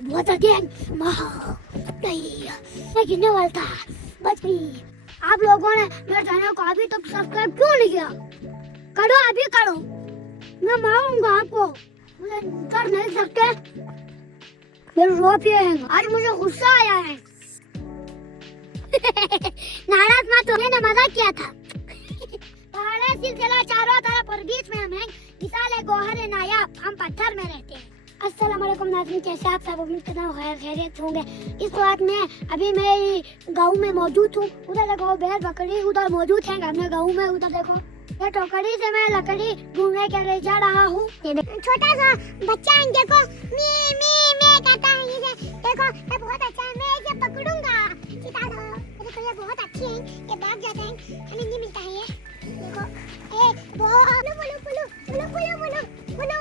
बहुत अगेन नहीं मैं गिरने वाला था, बच गई। आप लोगों ने मेरे चैनल को अभी तक सब्सक्राइब क्यों नहीं किया? करो, अभी करो, मैं मारूंगा आपको। मुझे डर नहीं सकते, मेरे रो पिए हैं। आज मुझे गुस्सा आया है। नाराज मत हो, मैंने मजाक किया था। पहाड़ी सिलसिला चारों तरफ और बीच में हम हैं। मिसाल गौहर नायाब, हम पत्थर में रहते हैं। अस्सलाम वालेकुम नाज़रीन, कैसे आप सब? उम्मीद करता हूँ खैर खैरियत होंगे। इस वक्त में अभी मैं गाँव में मौजूद हूँ। उधर देखो बैल बकरी उधर मौजूद है अपने गाँव में। उधर देखो ये टोकरी से मैं लकड़ी ढूंढने के लिए जा रहा हूँ। छोटा सा बच्चा है, देखो मी मी मी कहता है। ये देखो ये बहुत अच्छा है, मैं इसे पकड़ूंगा। देखो ये बहुत अच्छी है, ये भाग जाते हैं, हमें नहीं मिलता है ये। देखो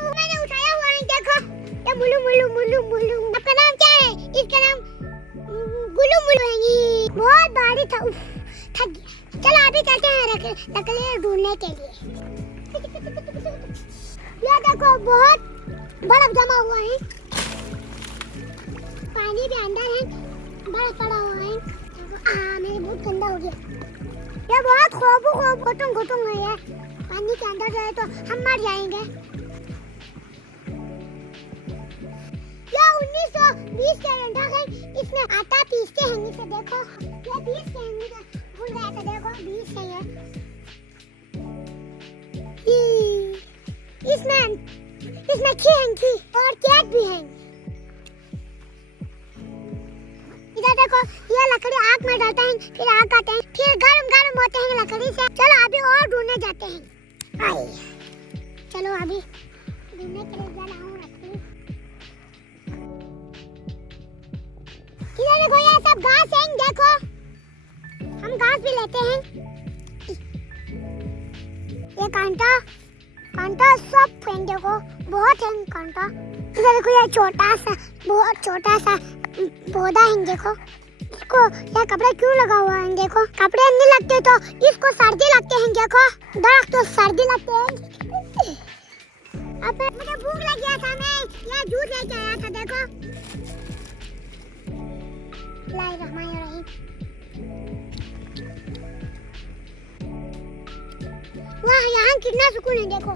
मैंने उठाया हुआ है, देखो ये मुलू मुलू मुलू मुलू। आपका नाम क्या है? इसका नाम गुलू मुलू है। ये बहुत भारी था, थक गया। चलो अभी चलते हैं लकड़ी ढूंढने के लिए। ये देखो बहुत बर्फ जमा हुआ है, पानी भी अंदर है, बर्फ पड़ा हुआ है। मेरे बहुत गंदा हो गया। ये बहुत घुटुंग घुटुंग है ये। पानी के अंदर जाए तो हम मर जाएंगे। ये 1920 के अंडा है, इसमें आटा पीसते हैं। नीचे देखो ये 20 के अंडा भूल गया था, देखो 20 है ये। इसमें घी है और केक भी है। इधर देखो ये लकड़ी आग में डालते हैं, फिर आग आते हैं, फिर गरम होते हैं लकड़ी से। चलो अभी और ढूंढने जाते हैं। आइए चलो अभी ढूंढने के लिए जा रहा हूँ लकड़ी। इधर देखो ये सब घास है, देखो हम घास भी लेते हैं। ये कांटा सब है, देखो बहुत है कांटा। इधर देखो ये बहुत छोटा सा पौधा है, देखो इसको ये कपड़े क्यों लगा हुआ है? देखो कपड़े नहीं लगते तो इसको सर्दी लगते हैं। देखो दरख्त तो सर्दी लगते हैं। अब मुझे भूख लग गया था, मैं ये जूस लेके आया था। देखो बिस्मिल्लाहिर्रहमानिर्रहीम। वाह यहाँ कितना सुकून है, देखो।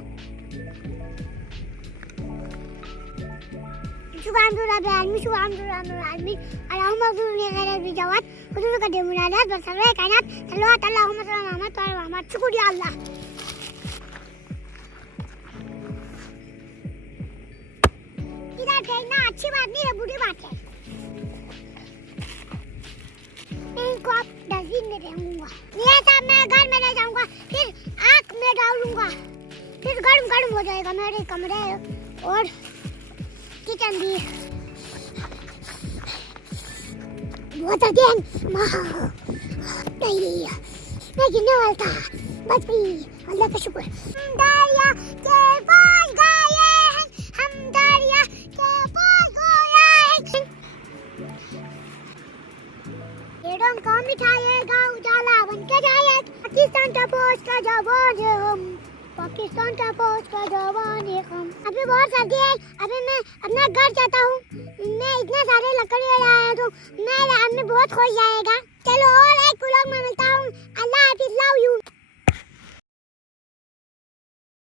शुक्रिया अल्लाह। इधर देखना अच्छी बात नहीं है, बुरी बात है। मैं इनको आप डस्टबिन में रहूंगा, ये सब मैं घर में रह जाऊंगा, फिर आग में डालूंगा, फिर गरम हो जाएगा मेरे कमरे और किचन भी। बहुत अगेन नहीं, मैं गिरने वाला था, बच गई। अल्लाह का शुक्र। हम दरिया के पास गए हैं, हम दरिया के पास गए हैं। एडम का मिठाएगा उजाला बन के जाए। पाकिस्तान का फौज का जवान है हम, पाकिस्तान का फौज का जवान है हम। अभी बहुत सर्दी है, अभी मैं अपना घर जाता हूँ। मैं इतने सारे लकड़ी लाया तो मैं बहुत खुश जाएगा। चलो और एक व्लॉग में मिलता हूँ। अल्लाह हाफिज़, लव यू।